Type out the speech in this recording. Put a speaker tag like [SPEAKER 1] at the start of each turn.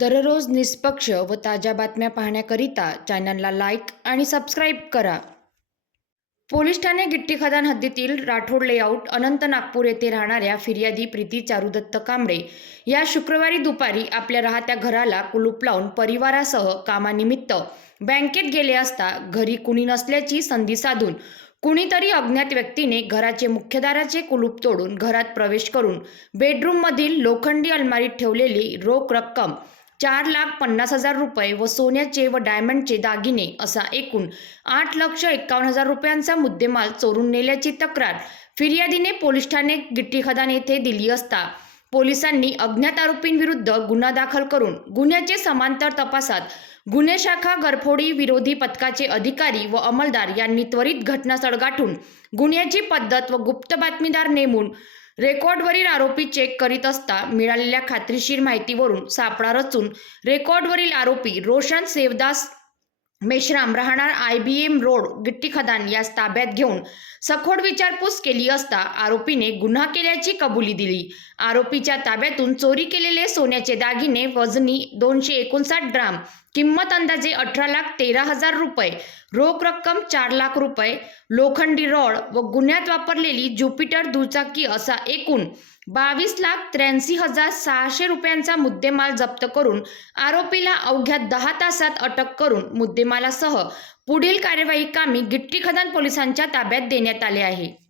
[SPEAKER 1] दररोज निष्पक्ष व ताज्या बातम्या पाहण्याकरिता चॅनलला लाईक आणि सबस्क्राईब करा. पोलीस ठाणे गिट्टी खदान हद्दीतील राठोड लेआउट अनंत नागपूर येथे राहणाऱ्या फिर्यादी प्रीती चारुदत्त कांबळे या शुक्रवारी दुपारी आपल्या राहत्या घराला कुलूप लावून परिवारासह कामानिमित्त बँकेत गेले असता घरी कुणी नसल्याची संधी साधून कुणीतरी अज्ञात व्यक्तीने घराचे मुख्यदाराचे कुलूप तोडून घरात प्रवेश करून बेडरूममधील लोखंडी अलमारीत ठेवलेली रोख रक्कम चार लाख पन्नास हजार रुपये व सोन्याचे व डायमंडचे दागिने असा एकूण आठ लक्ष एक्कावन्न हजार रुपयांचा मुद्देमाल चोरून नेल्याची तक्रार फिर्यादीने पोलीस ठाणे गिट्टी खदान येथे दिली असता. पोलिसांनी अज्ञात आरोपींविरुद्ध गुन्हा दाखल करून गुन्ह्याचे समांतर तपासात. गुन्हे शाखा गरफोडी विरोधी पथकाचे अधिकारी व अंमलदार यांनी त्वरित घटनास्थळ गाठून गुन्ह्याची पद्धत व गुप्त बातमीदार नेमून रेकॉर्डवरील आरोपी चेक करीत असता मिळालेल्या खात्रीशीर माहितीवरून सापळा रचून रेकॉर्डवरील आरोपी रोशन सेवदास मेश्राम राहणार आय बी एम रोड गिट्टी खदान यास ताब्यात घेऊन सखोड विचारपूस केली असता आरोपीने गुन्हा केल्याची कबुली दिली. आरोपीच्या ताब्यातून चोरी केलेले सोन्याचे दागिने वजनी दोनशे एकोणसाठ ग्राम किंमत अंदाजे अठरा लाख तेरा हजार रुपये. रोख रक्कम चार लाख रुपये. लोखंडी रॉड व गुन्ह्यात वापरलेली ज्युपिटर दुचाकी असा एकूण बावीस लाख त्र्याऐंशी हजार सहाशे रुपयांचा मुद्देमाल जप्त करून आरोपीला अवघ्या दहा तासात अटक करून मुद्देमालासह पुढील कार्यवाही कामी गिट्टी खदान पोलिसांच्या ताब्यात देण्यात आले आहे.